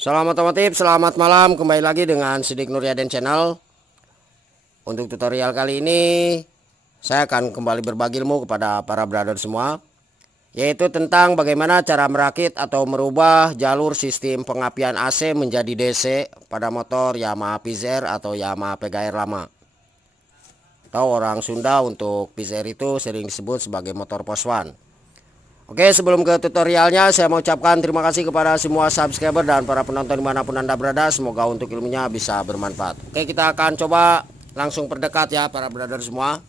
Selamat otomotif, selamat malam. Kembali lagi dengan Sidik Nuryaden Channel. Untuk tutorial kali ini saya akan kembali berbagi ilmu kepada para brother semua, yaitu tentang bagaimana cara merakit atau merubah jalur sistem pengapian AC menjadi DC pada motor Yamaha PZR atau Yamaha PGR lama. Atau orang Sunda untuk PZR itu sering disebut sebagai motor poswan. Oke, sebelum ke tutorialnya, saya mau ucapkan terima kasih kepada semua subscriber dan para penonton dimanapun Anda berada. Semoga untuk ilmunya bisa bermanfaat. Oke, kita akan coba langsung perdekat ya para brother semua.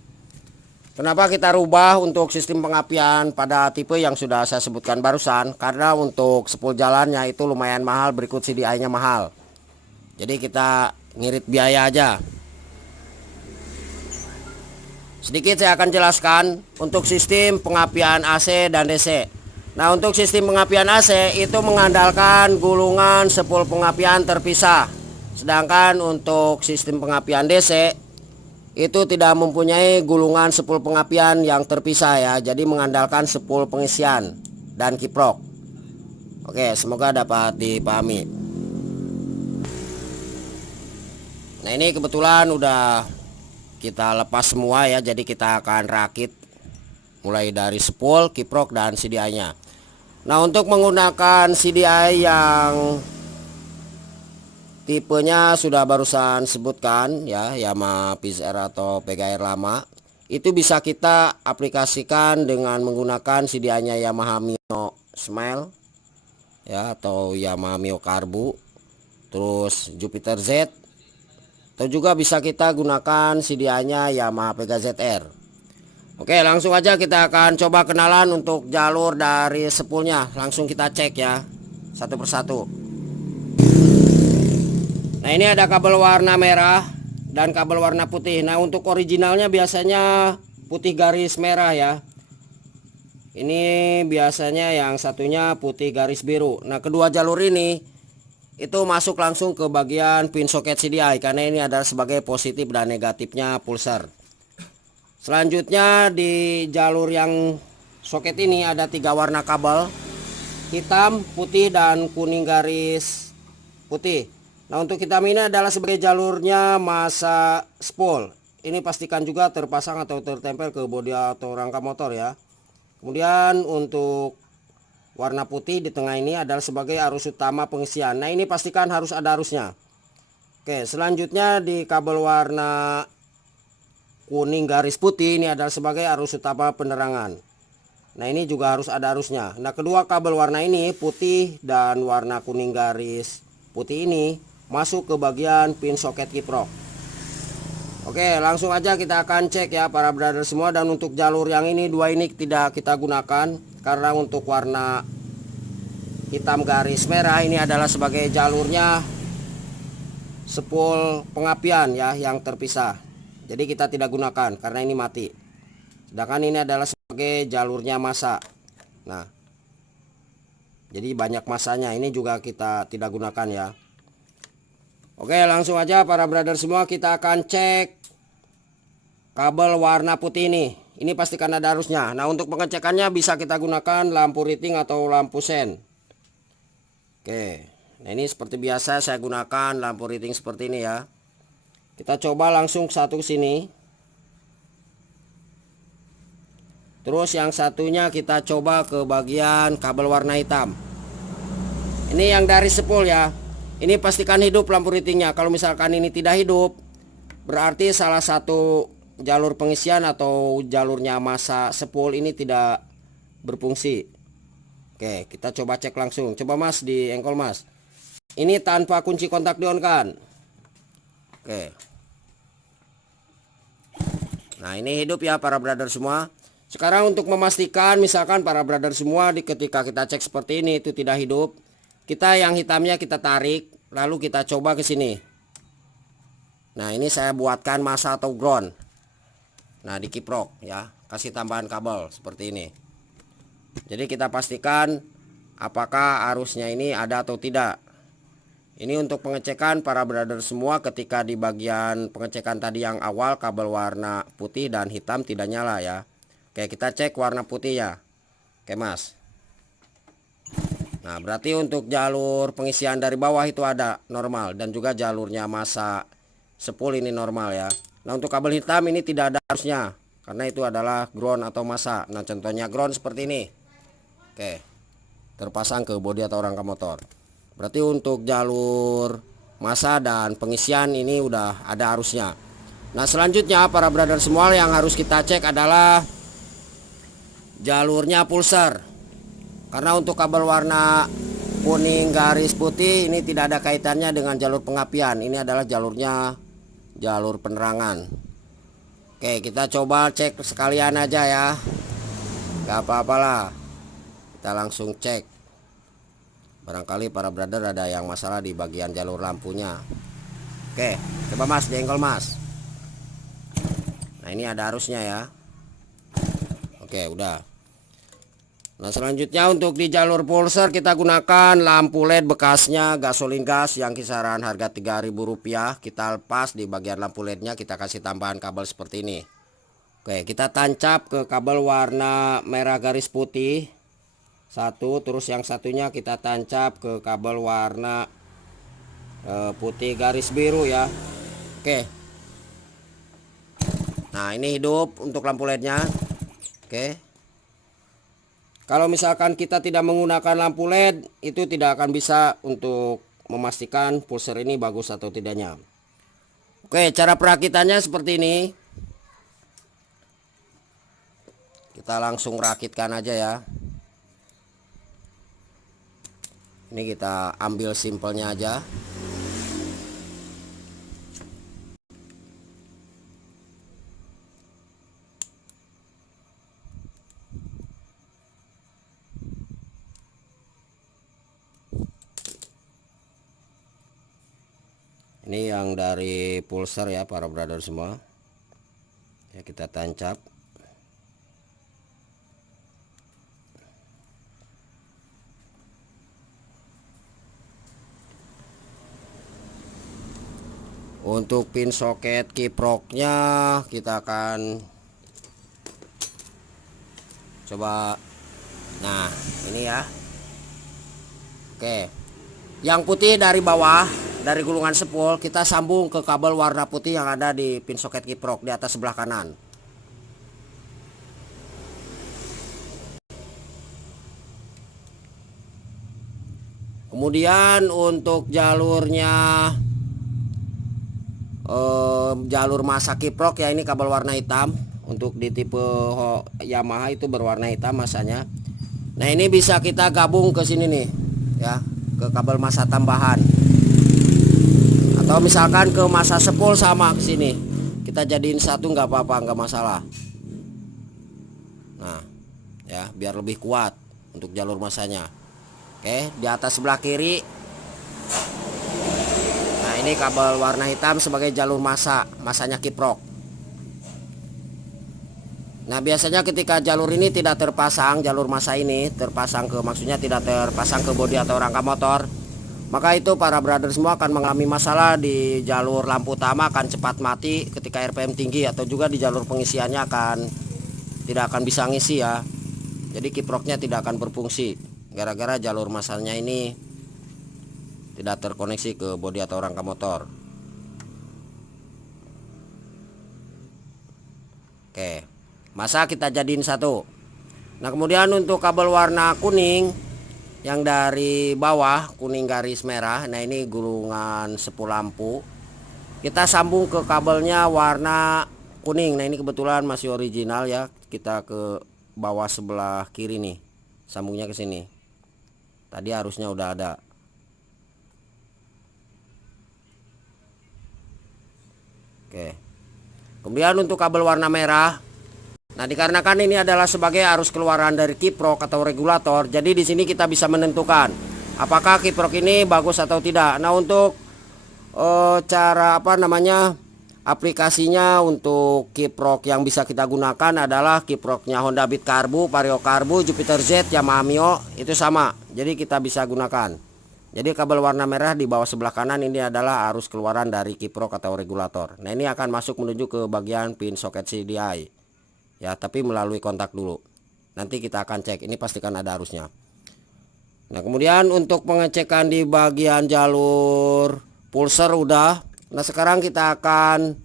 Kenapa kita rubah untuk sistem pengapian pada tipe yang sudah saya sebutkan barusan? Karena untuk spool jalannya itu lumayan mahal, berikut CDI-nya mahal. Jadi kita ngirit biaya aja. Sedikit saya akan jelaskan untuk sistem pengapian AC dan DC. Nah, untuk sistem pengapian AC itu mengandalkan gulungan spool pengapian terpisah. Sedangkan untuk sistem pengapian DC itu tidak mempunyai gulungan spool pengapian yang terpisah ya. Jadi mengandalkan spool pengisian dan kiprok. Oke, semoga dapat dipahami. Nah, ini kebetulan udah kita lepas semua ya, jadi kita akan rakit mulai dari spool, kiprok, dan CDI-nya. Nah, untuk menggunakan CDI yang tipenya sudah barusan sebutkan ya, Yamaha PZR atau PGR lama, itu bisa kita aplikasikan dengan menggunakan CDI-nya Yamaha Mio Smile ya, atau Yamaha Mio Karbu, terus Jupiter Z, atau juga bisa kita gunakan CDI-nya Yamaha Pega ZR. Oke, langsung aja kita akan coba kenalan untuk jalur dari spoolnya. Langsung kita cek ya, satu persatu. Nah, ini ada kabel warna merah dan kabel warna putih. Nah, untuk originalnya biasanya putih garis merah ya. Ini biasanya yang satunya putih garis biru. Nah, kedua jalur ini itu masuk langsung ke bagian pin soket CDI, karena ini adalah sebagai positif dan negatifnya pulsar. Selanjutnya di jalur yang soket ini ada 3 warna kabel, hitam, putih, dan kuning garis putih. Nah, untuk hitam ini adalah sebagai jalurnya massa spool. Ini pastikan juga terpasang atau tertempel ke bodi atau rangka motor ya. Kemudian untuk warna putih di tengah ini adalah sebagai arus utama pengisian. Nah, ini pastikan harus ada arusnya. Oke, selanjutnya di kabel warna kuning garis putih ini adalah sebagai arus utama penerangan. Nah, ini juga harus ada arusnya. Nah, kedua kabel warna ini putih dan warna kuning garis putih ini masuk ke bagian pin soket kiprok. Oke, langsung aja kita akan cek ya para brother semua. Dan untuk jalur yang ini, dua ini tidak kita gunakan, karena untuk warna hitam garis merah ini adalah sebagai jalurnya spool pengapian ya, yang terpisah. Jadi kita tidak gunakan karena ini mati. Sedangkan ini adalah sebagai jalurnya massa. Nah, jadi banyak masanya, ini juga kita tidak gunakan ya. Oke, langsung aja para brother semua, kita akan cek kabel warna putih ini. Ini pastikan ada arusnya. Nah, untuk pengecekannya bisa kita gunakan lampu riting atau lampu sen. Oke, nah ini seperti biasa saya gunakan lampu riting seperti ini ya. Kita coba langsung satu sini. Terus yang satunya kita coba ke bagian kabel warna hitam. Ini yang dari spool ya. Ini pastikan hidup lampu ritingnya. Kalau misalkan ini tidak hidup, berarti salah satu jalur pengisian atau jalurnya massa spool ini tidak berfungsi. Oke, kita coba cek langsung. Coba Mas di engkol Mas. Ini tanpa kunci kontak di on kan? Oke. Nah, ini hidup ya para brother semua. Sekarang untuk memastikan misalkan para brother semua ketika kita cek seperti ini itu tidak hidup, kita yang hitamnya kita tarik, lalu kita coba ke sini. Nah, ini saya buatkan massa atau ground. Nah, di kiprok ya, kasih tambahan kabel seperti ini. Jadi kita pastikan apakah arusnya ini ada atau tidak. Ini untuk pengecekan para brother semua ketika di bagian pengecekan tadi yang awal kabel warna putih dan hitam tidak nyala ya. Oke, kita cek warna putih ya. Oke Mas. Nah, berarti untuk jalur pengisian dari bawah itu ada normal, dan juga jalurnya masa sepul ini normal ya. Nah, untuk kabel hitam ini tidak ada arusnya karena itu adalah ground atau masa. Nah, contohnya ground seperti ini. Oke. Terpasang ke bodi atau rangka motor. Berarti untuk jalur masa dan pengisian ini udah ada arusnya. Nah, selanjutnya para brother semua yang harus kita cek adalah jalurnya pulser. Karena untuk kabel warna kuning garis putih ini tidak ada kaitannya dengan jalur pengapian. Ini adalah jalurnya jalur penerangan. Oke, kita coba cek sekalian aja ya. Gak apa-apalah. Kita langsung cek. Barangkali para brother ada yang masalah di bagian jalur lampunya. Oke, coba mas, diengkol mas. Nah, ini ada arusnya ya. Oke, udah. Nah, selanjutnya untuk di jalur pulser kita gunakan lampu LED bekasnya gasolin gas yang kisaran harga Rp3.000. Kita lepas di bagian lampu LED-nya, kita kasih tambahan kabel seperti ini. Oke, kita tancap ke kabel warna merah garis putih satu, terus yang satunya kita tancap ke kabel warna putih garis biru ya. Oke. Nah, ini hidup untuk lampu LED-nya. Oke. Kalau misalkan kita tidak menggunakan lampu LED, itu tidak akan bisa untuk memastikan pulser ini bagus atau tidaknya. Oke, cara perakitannya seperti ini. Kita langsung rakitkan aja ya. Ini kita ambil simpelnya aja. Ini yang dari pulser ya para brother semua. Ya, kita tancap. Untuk pin soket kiproknya kita akan coba. Nah, ini ya. Oke. Yang putih dari bawah, dari gulungan sepul kita sambung ke kabel warna putih yang ada di pin soket kiprok di atas sebelah kanan. Kemudian untuk jalurnya jalur masa kiprok ya, ini kabel warna hitam. Untuk di tipe Yamaha itu berwarna hitam masanya. Nah, ini bisa kita gabung ke sini nih ya, ke kabel masa tambahan. Atau misalkan ke masa sepul sama ke sini. Kita jadiin satu nggak apa-apa, nggak masalah. Nah, ya biar lebih kuat untuk jalur masanya. Oke, di atas sebelah kiri. Nah, ini kabel warna hitam sebagai jalur masanya kiprok. Nah, biasanya ketika jalur ini tidak terpasang, jalur masa ini terpasang ke, maksudnya tidak terpasang ke bodi atau rangka motor, maka itu para brother semua akan mengalami masalah di jalur lampu utama, akan cepat mati ketika RPM tinggi, atau juga di jalur pengisiannya tidak akan bisa ngisi ya. Jadi kiproknya tidak akan berfungsi gara-gara jalur masanya ini tidak terkoneksi ke bodi atau rangka motor. Oke, masa kita jadiin satu. Nah, kemudian untuk kabel warna kuning yang dari bawah, kuning garis merah, nah ini gulungan sepul lampu, kita sambung ke kabelnya warna kuning. Nah, ini kebetulan masih original ya. Kita ke bawah sebelah kiri nih, sambungnya ke sini. Tadi harusnya udah ada. Oke. Kemudian untuk kabel warna merah, nah dikarenakan ini adalah sebagai arus keluaran dari kiprok atau regulator, jadi di sini kita bisa menentukan apakah kiprok ini bagus atau tidak. Nah, untuk cara aplikasinya untuk kiprok yang bisa kita gunakan adalah kiproknya Honda Beat Karbu, Vario Karbu, Jupiter Z, Yamaha Mio, itu sama. Jadi kita bisa gunakan. Jadi kabel warna merah di bawah sebelah kanan ini adalah arus keluaran dari kiprok atau regulator. Nah, ini akan masuk menuju ke bagian pin soket CDI. Ya, tapi melalui kontak dulu. Nanti kita akan cek, ini pastikan ada arusnya. Nah, kemudian untuk pengecekan di bagian jalur pulser udah. Nah, sekarang kita akan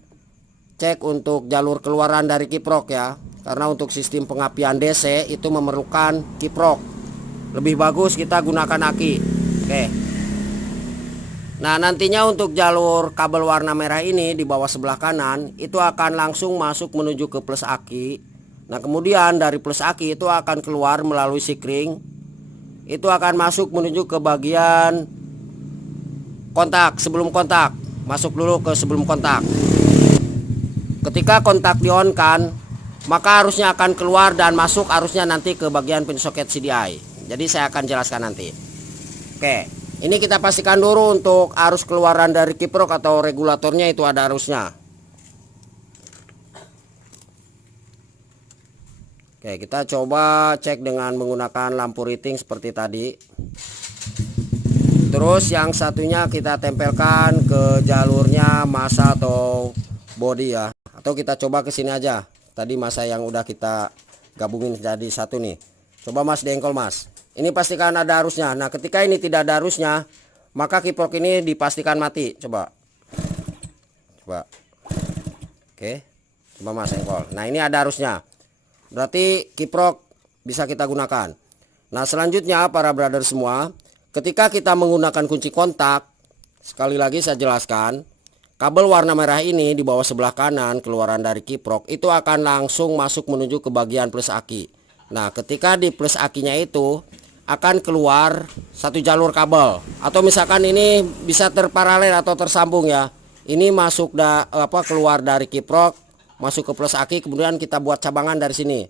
cek untuk jalur keluaran dari kiprok ya. Karena untuk sistem pengapian DC itu memerlukan kiprok. Lebih bagus kita gunakan aki. Oke. Nah, nantinya untuk jalur kabel warna merah ini di bawah sebelah kanan itu akan langsung masuk menuju ke plus aki. Nah, kemudian dari plus aki itu akan keluar melalui sikring. Itu akan masuk menuju ke bagian kontak, sebelum kontak. Masuk dulu ke sebelum kontak. Ketika kontak di-on kan, maka arusnya akan keluar dan masuk arusnya nanti ke bagian pin soket CDI. Jadi saya akan jelaskan nanti. Oke, ini kita pastikan dulu untuk arus keluaran dari kiprok atau regulatornya itu ada arusnya. Oke, kita coba cek dengan menggunakan lampu riting seperti tadi. Terus yang satunya kita tempelkan ke jalurnya masa atau body ya. Atau kita coba ke sini aja. Tadi masa yang udah kita gabungin jadi satu nih. Coba Mas diengkol Mas. Ini pastikan ada arusnya. Nah, ketika ini tidak ada arusnya, maka kiprok ini dipastikan mati. Coba. Oke. Coba Mas engkol. Nah, ini ada arusnya. Berarti kiprok bisa kita gunakan. Nah, selanjutnya para brother semua, ketika kita menggunakan kunci kontak, sekali lagi saya jelaskan, kabel warna merah ini di bawah sebelah kanan keluaran dari kiprok itu akan langsung masuk menuju ke bagian plus aki. Nah, ketika di plus akinya itu akan keluar satu jalur kabel, atau misalkan ini bisa terparalel atau tersambung ya. Ini masuk keluar dari kiprok, masuk ke plus aki, kemudian kita buat cabangan dari sini.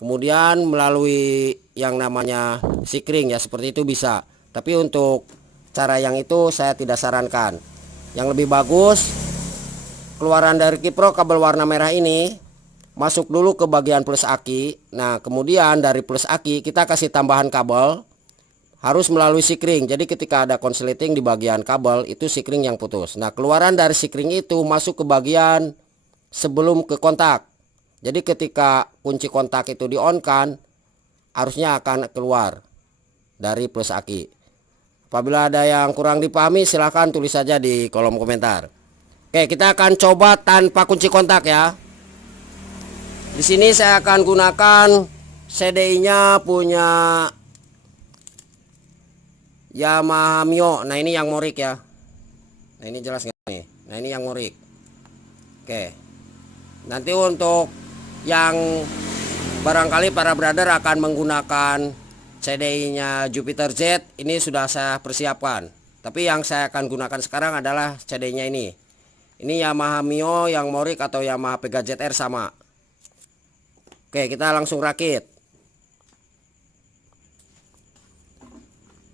Kemudian melalui yang namanya sikring ya, seperti itu bisa. Tapi untuk cara yang itu saya tidak sarankan. Yang lebih bagus keluaran dari kiprok kabel warna merah ini masuk dulu ke bagian plus aki. Nah, kemudian dari plus aki kita kasih tambahan kabel, harus melalui sikring. Jadi ketika ada konsleting di bagian kabel itu sikring yang putus. Nah, keluaran dari sikring itu masuk ke bagian sebelum ke kontak. Jadi ketika kunci kontak itu di-on kan, arusnya akan keluar dari plus aki. Apabila ada yang kurang dipahami silahkan tulis saja di kolom komentar. Oke, kita akan coba tanpa kunci kontak ya. Di sini saya akan gunakan CDI-nya punya Yamaha Mio. Nah, ini yang morik ya. Nah, ini jelas nggak nih? Nah, ini yang morik. Oke. Nanti untuk yang barangkali para brother akan menggunakan CDI-nya Jupiter Z, ini sudah saya persiapkan. Tapi yang saya akan gunakan sekarang adalah CDI-nya ini. Ini Yamaha Mio yang morik atau Yamaha Pega ZR sama. Oke, kita langsung rakit.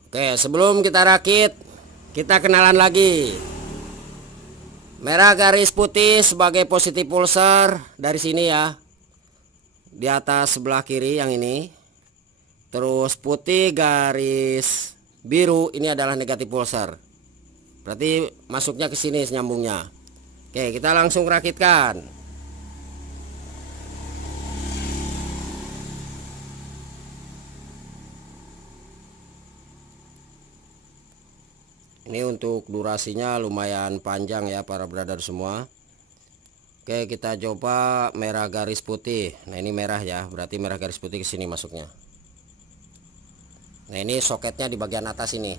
Oke, sebelum kita rakit, kita kenalan lagi. Merah garis putih sebagai positif pulsar dari sini ya. Di atas sebelah kiri yang ini. Terus putih garis biru ini adalah negatif pulsar. Berarti masuknya ke sini nyambungnya. Oke, kita langsung rakitkan. Ini untuk durasinya lumayan panjang ya para brother semua. Oke, kita coba merah garis putih. Nah, ini merah ya, berarti merah garis putih ke sini masuknya. Nah, ini soketnya di bagian atas ini.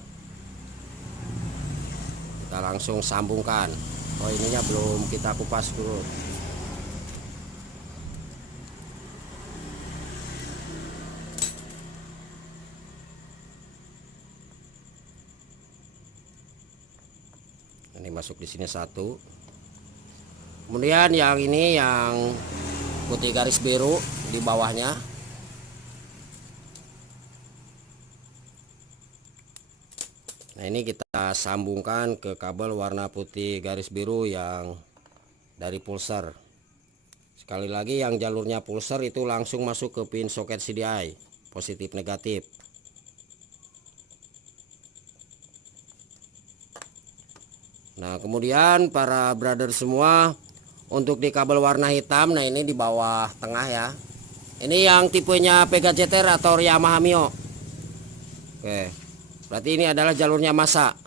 Kita langsung sambungkan. Oh, ininya belum kita kupas dulu. Ini masuk di sini satu. Kemudian yang ini yang putih garis biru di bawahnya. Nah, ini kita sambungkan ke kabel warna putih garis biru yang dari pulsar. Sekali lagi yang jalurnya pulsar itu langsung masuk ke pin soket CDI, positif negatif. Nah, kemudian para brother semua, untuk di kabel warna hitam, nah ini di bawah tengah ya. Ini yang tipenya Pega ZR atau Yamaha Mio. Oke, berarti ini adalah jalurnya massa,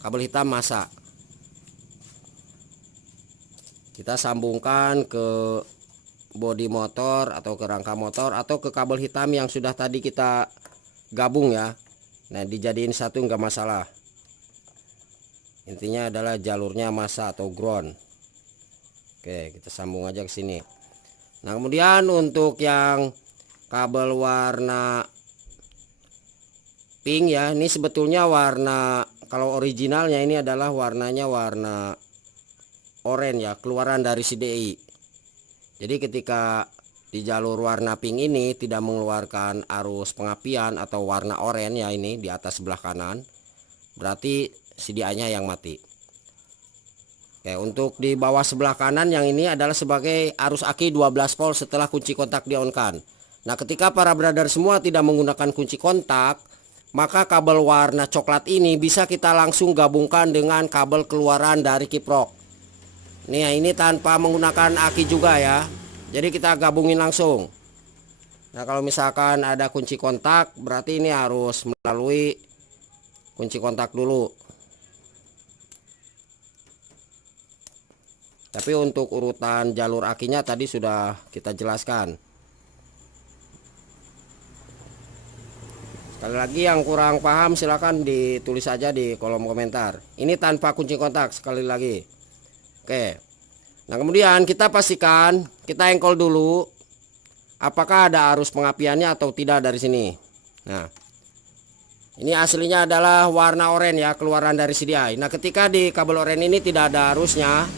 kabel hitam massa. Kita sambungkan ke bodi motor atau ke rangka motor atau ke kabel hitam yang sudah tadi kita gabung ya. Nah, dijadiin satu nggak masalah. Intinya adalah jalurnya massa atau ground. Oke, kita sambung aja ke sini. Nah, kemudian untuk yang kabel warna pink ya, ini sebetulnya warna, kalau originalnya ini adalah warnanya warna oranye ya, keluaran dari CDI. Jadi ketika di jalur warna pink ini tidak mengeluarkan arus pengapian atau warna oranye ya, ini di atas sebelah kanan, berarti CDI-nya yang mati. Oke, untuk di bawah sebelah kanan yang ini adalah sebagai arus aki 12 volt setelah kunci kontak di-on-kan. Nah, ketika para brother semua tidak menggunakan kunci kontak, maka kabel warna coklat ini bisa kita langsung gabungkan dengan kabel keluaran dari kiprok. Ini tanpa menggunakan aki juga ya. Jadi kita gabungin langsung. Nah, kalau misalkan ada kunci kontak, berarti ini harus melalui kunci kontak dulu. Tapi untuk urutan jalur akinya tadi sudah kita jelaskan. Sekali lagi yang kurang paham silahkan ditulis saja di kolom komentar. Ini tanpa kunci kontak sekali lagi. Oke. Nah, kemudian kita pastikan, kita engkol dulu apakah ada arus pengapiannya atau tidak dari sini. Nah, ini aslinya adalah warna oranye ya, keluaran dari CDI. Nah, ketika di kabel oranye ini tidak ada arusnya,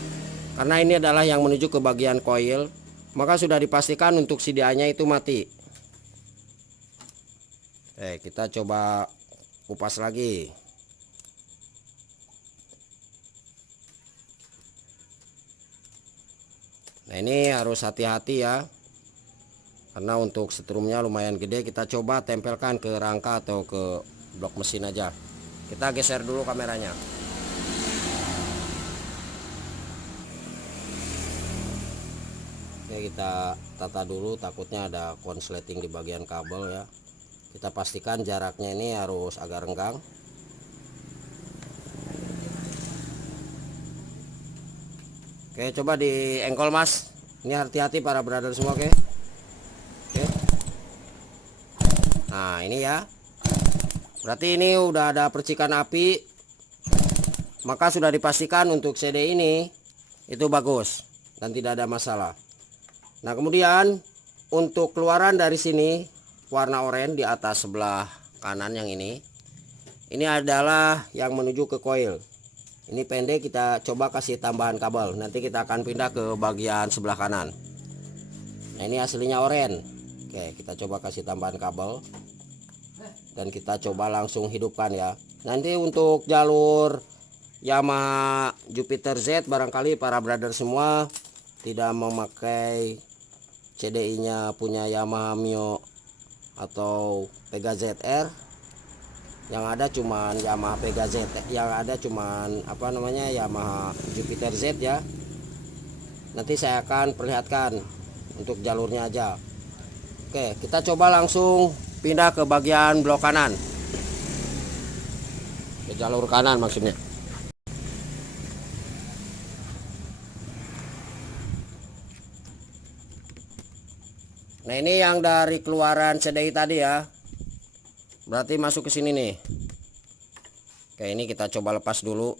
karena ini adalah yang menuju ke bagian koil, maka sudah dipastikan untuk CDI-nya itu mati. Kita coba kupas lagi. Nah, ini harus hati-hati ya, karena untuk setrumnya lumayan gede. Kita coba tempelkan ke rangka atau ke blok mesin aja. Kita geser dulu kameranya. Oke, kita tata dulu, takutnya ada konsleting di bagian kabel ya. Kita pastikan jaraknya ini harus agak renggang. Oke, coba di engkol mas. Ini hati-hati para brother semua, oke. Oke. Nah, ini ya. Berarti ini udah ada percikan api. Maka sudah dipastikan untuk CD ini itu bagus dan tidak ada masalah. Nah, kemudian untuk keluaran dari sini warna oranye di atas sebelah kanan yang ini adalah yang menuju ke koil. Ini pendek, kita coba kasih tambahan kabel. Nanti kita akan pindah ke bagian sebelah kanan. Nah, ini aslinya oranye. Oke, kita coba kasih tambahan kabel. Dan kita coba langsung hidupkan ya. Nanti untuk jalur Yamaha Jupiter Z, barangkali para brother semua tidak memakai CDI-nya punya Yamaha Mio atau Pega ZR. Yang ada cuman Yamaha Pega Z, yang ada cuman Yamaha Jupiter Z ya. Nanti saya akan perlihatkan untuk jalurnya aja. Oke, kita coba langsung pindah ke bagian blok kanan, ke jalur kanan maksudnya. Nah, ini yang dari keluaran CDI tadi ya, berarti masuk ke sini nih. Oke, ini kita coba lepas dulu.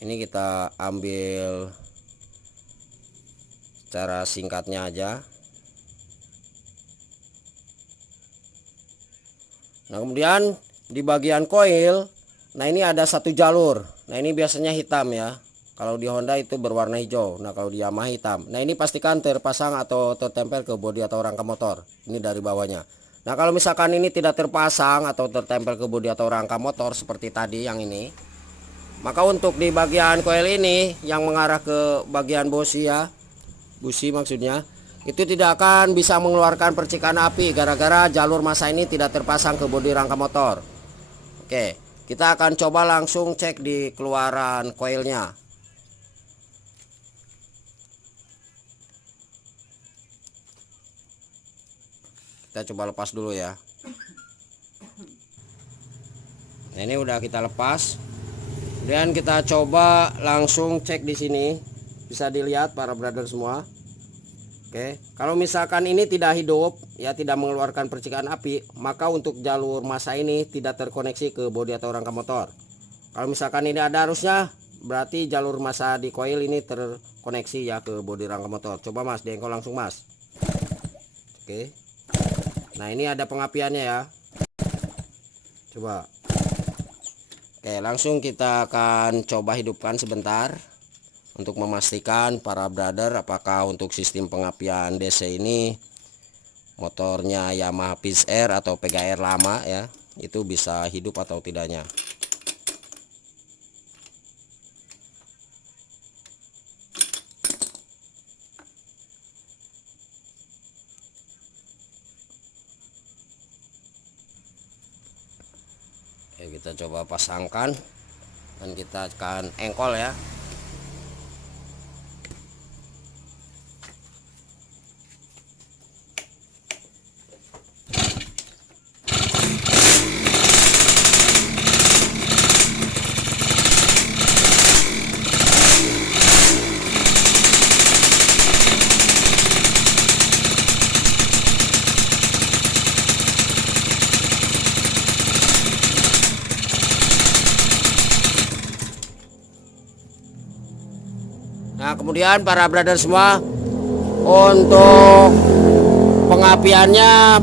Ini kita ambil secara singkatnya aja. Nah, kemudian di bagian koil, nah ini ada satu jalur. Nah, ini biasanya hitam ya. Kalau di Honda itu berwarna hijau. Nah, kalau di Yamaha hitam. Nah, ini pastikan terpasang atau tertempel ke bodi atau rangka motor. Ini dari bawahnya. Nah, kalau misalkan ini tidak terpasang atau tertempel ke bodi atau rangka motor seperti tadi yang ini, maka untuk di bagian koil ini yang mengarah ke bagian busi ya, busi maksudnya, itu tidak akan bisa mengeluarkan percikan api gara-gara jalur massa ini tidak terpasang ke bodi rangka motor. Oke, kita akan coba langsung cek di keluaran koilnya. Kita coba lepas dulu ya. Nah, ini udah kita lepas. Kemudian kita coba langsung cek di sini. Bisa dilihat para brother semua. Oke, kalau misalkan ini tidak hidup, ya tidak mengeluarkan percikan api, maka untuk jalur massa ini tidak terkoneksi ke bodi atau rangka motor. Kalau misalkan ini ada arusnya, berarti jalur massa di koil ini terkoneksi ya ke bodi rangka motor. Coba Mas, diengkol langsung Mas. Oke. Nah, ini ada pengapiannya ya. Coba. Oke, langsung kita akan coba hidupkan sebentar untuk memastikan para brother apakah untuk sistem pengapian DC ini motornya Yamaha Peace Air atau PGR lama ya, itu bisa hidup atau tidaknya. Oke, kita coba pasangkan dan kita akan engkol ya. Nah, kemudian para brother semua, untuk pengapiannya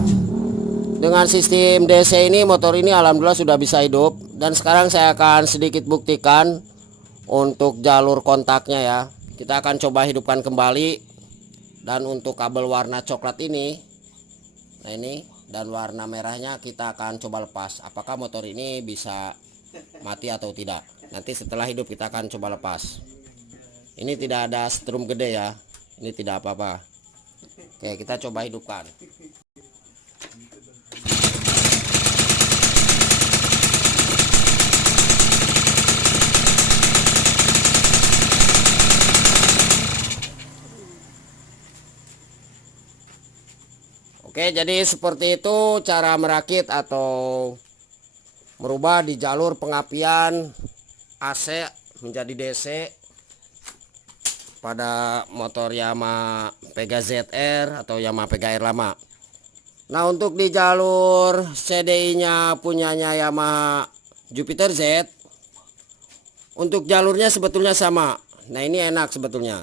dengan sistem DC ini, motor ini alhamdulillah sudah bisa hidup. Dan sekarang saya akan sedikit buktikan untuk jalur kontaknya ya. Kita akan coba hidupkan kembali. Dan untuk kabel warna coklat ini, nah ini, dan warna merahnya kita akan coba lepas. Apakah motor ini bisa mati atau tidak. Nanti setelah hidup kita akan coba lepas. Ini tidak ada strum gede ya. Ini tidak apa-apa. Oke, kita coba hidupkan. Oke, jadi seperti itu cara merakit atau merubah di jalur pengapian AC menjadi DC pada motor Yamaha Pega ZR atau Yamaha PGR lama. Nah, untuk di jalur CDI nya punyanya Yamaha Jupiter Z, untuk jalurnya sebetulnya sama. Nah, ini enak sebetulnya.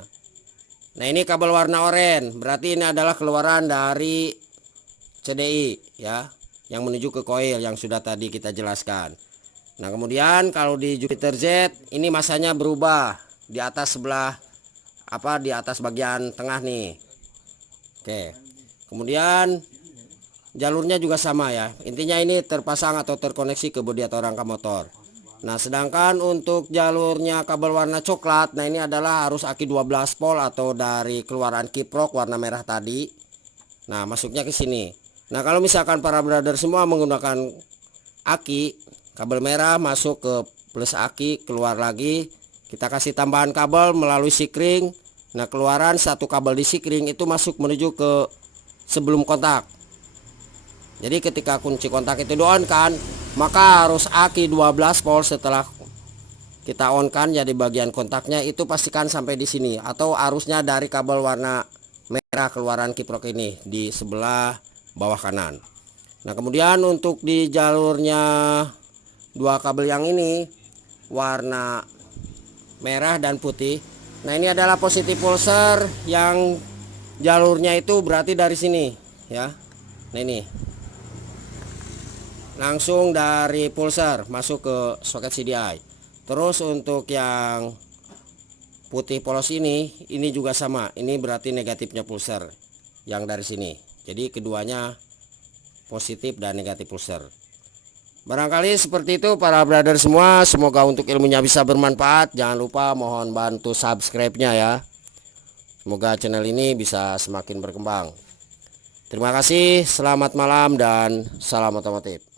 Nah, ini kabel warna oranye, berarti ini adalah keluaran dari CDI ya, yang menuju ke koil yang sudah tadi kita jelaskan. Nah, kemudian kalau di Jupiter Z ini masanya berubah di atas sebelah di atas bagian tengah nih. Oke. Kemudian jalurnya juga sama ya. Intinya ini terpasang atau terkoneksi ke bodi atau rangka motor. Nah, sedangkan untuk jalurnya kabel warna coklat, nah ini adalah arus aki 12 volt atau dari keluaran kiprok warna merah tadi. Nah, masuknya ke sini. Nah, kalau misalkan para brother semua menggunakan aki, kabel merah masuk ke plus aki, keluar lagi. Kita kasih tambahan kabel melalui sikring. Nah, keluaran satu kabel di sikring itu masuk menuju ke sebelum kontak. Jadi ketika kunci kontak itu di on kan, maka arus aki 12 volt setelah kita on kan, jadi bagian kontaknya itu pastikan sampai di sini, atau arusnya dari kabel warna merah keluaran kiprok ini di sebelah bawah kanan. Nah, kemudian untuk di jalurnya dua kabel yang ini warna merah dan putih. Nah, ini adalah positif pulser yang jalurnya itu berarti dari sini ya. Nah, ini langsung dari pulser masuk ke soket CDI. Terus untuk yang putih polos ini juga sama. Ini berarti negatifnya pulser yang dari sini. Jadi keduanya positif dan negatif pulser. Barangkali seperti itu para brother semua. Semoga untuk ilmunya bisa bermanfaat. Jangan lupa mohon bantu subscribe-nya ya. Semoga channel ini bisa semakin berkembang. Terima kasih, selamat malam dan salam otomotif.